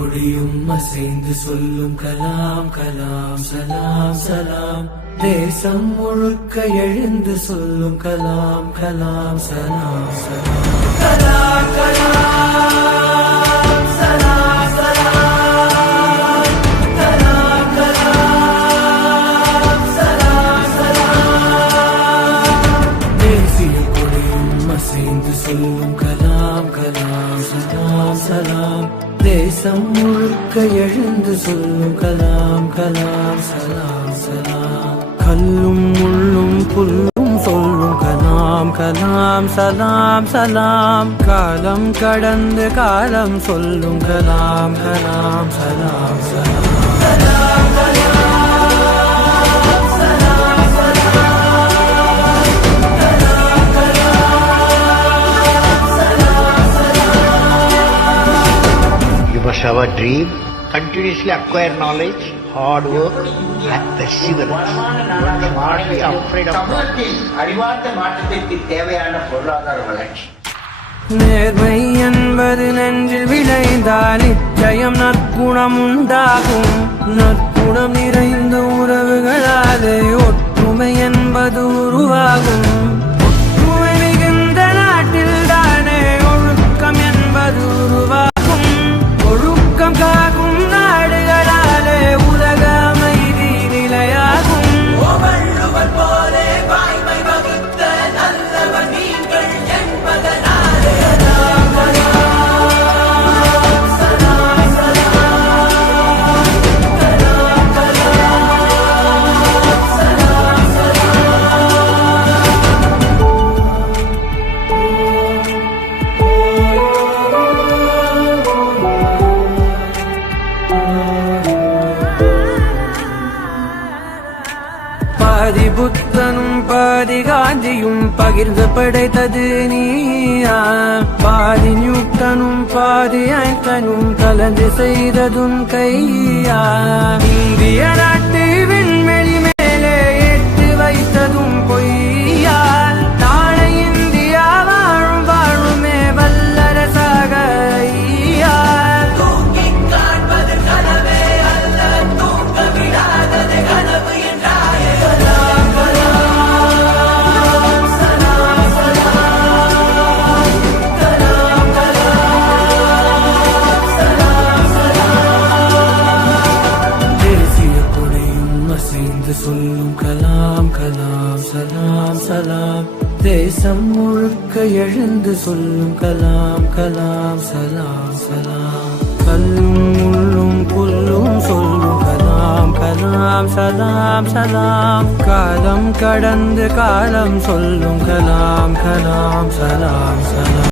கொடியும் அசைந்து சொல்லும் கலாம் கலாம் சலாம் சலாம். தேசம் முழுக்க எழுந்து சொல்லும் கலாம் கலாம் சலாம் சலாம். கலாம் கலாம் சலாம் சலாம். கலாம் கலாம் சலாம் சலாம். தேசிய கொடியும் அசைந்து சொல்லும் கலாம் கலாம் சலாம் சலாம். தேசம் முழுக்க எழுந்து சொல்லும் கலாம் கலாம் சலாம் சலாம். கல்லும் முள்ளும் புல்லும் சொல்லும் கலாம் கலாம் சலாம் சலாம். காலம் கடந்து காலம் சொல்லும் கலாம் கலாம் சலாம் சலாம். கலாம் கலாம் சலாம் சலாம். கலாம் கலாம் சலாம் சலாம். You must have a dream, continuously acquire knowledge, hard work and perseverance. One should not be afraid of சமூகத்தில் அறிவார்ந்த மாற்றத்திற்கு தேவையான பொருளாதார வளர்ச்சி. நேர்மை என்பது நெஞ்சில் விளைந்தால் நிச்சயம் நற்குணம் உண்டாகும். நற்குணம் நிறைந்த உறவுகளாலே ஒற்றுமை என்பது உருவாகும். ஒற்றுமை மிகுந்த நாட்டில் தானே ஒழுக்கம் என்பது உருவாகும். ஒழுக்கம் காக்கும் நாடுகளாலே உலக அமைதி நிலையாகும். வள்ளுவர் போலே வாய்மை வகுத்த நல்லவர் நீங்கள் என்பதனாலே. கலாம் கலாம் சலாம் சலாம். கலாம் கலாம் சலாம் பாதி புத்தனும் பாதி காந்தியும் பகிர்ந்து படைத்தது நீயா. பாதி நியூட்டனும் பாதி ஐன்ஸ்டைனும் கலந்து செய்ததும் கையா. இந்திய நாட்டு விண்வெளி மேலே ஏற்றி வைத்ததும் பொய்யால். நாளை இந்தியா வாழும் வாழுமே வல்லரசாக ஐயா. தூங்கிக் காண்பது கனவே அல்ல, தூங்க விடாதது கனவு என்றாயே. கலாம் கலாம் சலாம் சலாம். கலாம் கலாம் சலாம் சலாம். தேசிய கொடியும் அசைந்து சொல்லும் கலாம் கலாம் சலாம் சலாம். தேசம் முழுக்க எழுந்து சொல்லும் கலாம் கலாம் சலாம் சலாம். கல்லும் முள்ளும் புல்லும் சொல்லும் கலாம் கலாம் சலாம் சலாம். காலம் கடந்து காலம் சொல்லும் கலாம் கலாம் சலாம் சலாம்.